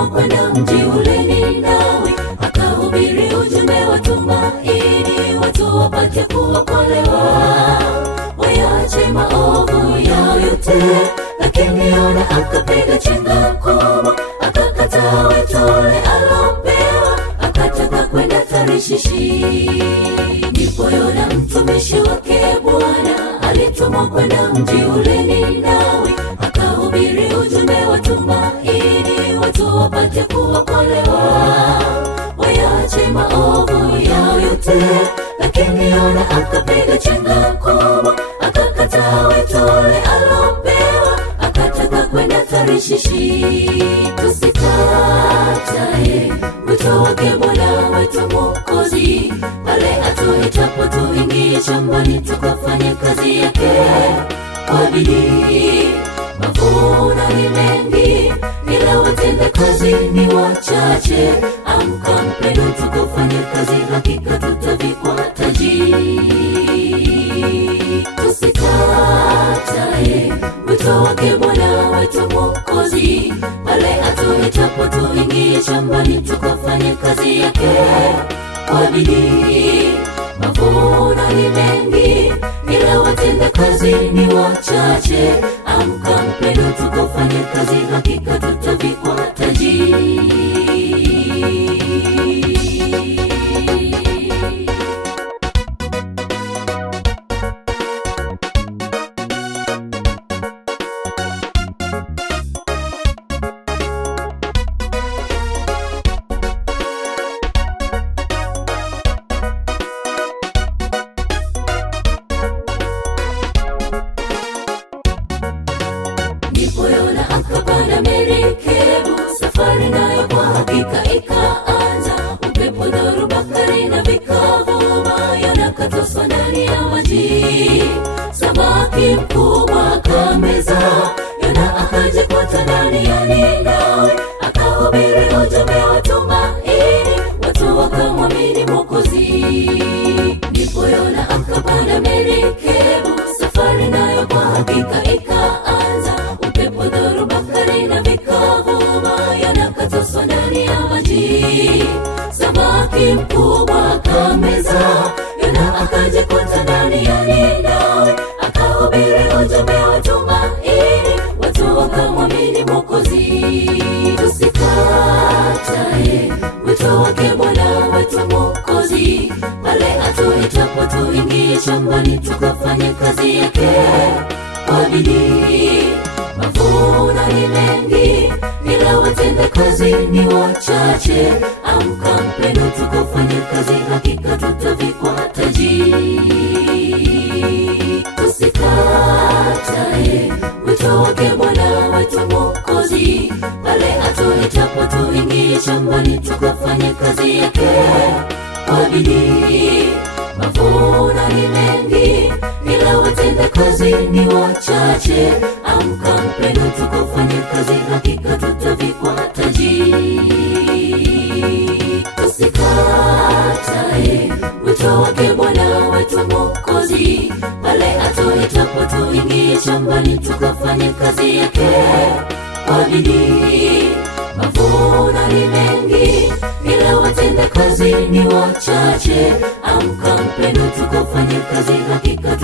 alitumwa kwenda mji ule Ninawi, akahubiri ujumbe wa tumaini, watu wapate kuokolewa, wayache maovu yao yote. Lakini Yona akapiga chenga kubwa, akakataa wito ule alopewa, akataka kwenda Tarishishi. Ndipo Yona mtumishi wake Bwana alitumwa kwenda mji ule Ninawi, akahubiri ujumbe wa tumaini, watu wapate kuokolewa, wayache maovu yao yote. Lakini Yona akapiga chenga kubwa, akakataa wito ule alopewa, akataka kwenda Tarishishi. Tusikatae wito wake Bwana wetu Mwokozi, pale atuitapo tuingie shambani tukafanye kazi yake kwa bidii. Mavuno ni mengi, ila watenda kazi ni wachache. Amka mpendwa, tukafanye kazi, hakika tutavikwa taji. Tusikatae wito wake Bwana wetu Mwokozi, pale atuitapo tuingie shambani tukafanye kazi yake kwa bidii. Mavuno ni mengi, ila watenda kazi ni wachache. Amka mpendwa, tukafanye kazi, hakika tutavikwa taji. Ndipo Yona akapanda merikebu, safari nayo kwa hakika ikaanza. Upepo, dhoruba kali na vikavuma, Yona katoswa ndani ya maji. Samaki mkubwa akameza, Yona akajikuta ndani ya Ninawi, akahubiri ujumbe wa tumaini, watu wakamwamini Mwokozi. Ndipo Yona akapanda merikebu, safari nayo kwa hakika ikaanza. Upepo, dhoruba kali na vikavuma, Yona katoswa ndani ya maji. Samaki mkubwa akameza, Yona akajikuta ndani ya Ninawi, akahubiri ujumbe wa tumaini, watu wakamwamini Mwokozi. Tusikatae wito wake Bwana wetu Mwokozi, pale atuitapo tuingie shambani tukafanye kazi yake kwa bidii. Mavuno ni mengi, ila watenda kazi ni wachache. Amka mpendwa, tukafanye kazi, hakika tutavikwa taji. Tusikatae wito wake Bwana wetu Mwokozi, pale atuitapo tuingie shambani tukafanye kazi yake kwa bidii. Mavuno ni mengi, ila watenda kazi ni wachache. Amka mpendwa, tukafanye kazi, hakika tutavikwa taji. Tusikatae wito wake Bwana wetu Mwokozi, pale atuitapo tuingie shambani tukafanye kazi yake kwa bidii. Mavuno ni mengi, ila watenda kazi ni wachache. Amka mpendwa, tukafanye kazi, hakika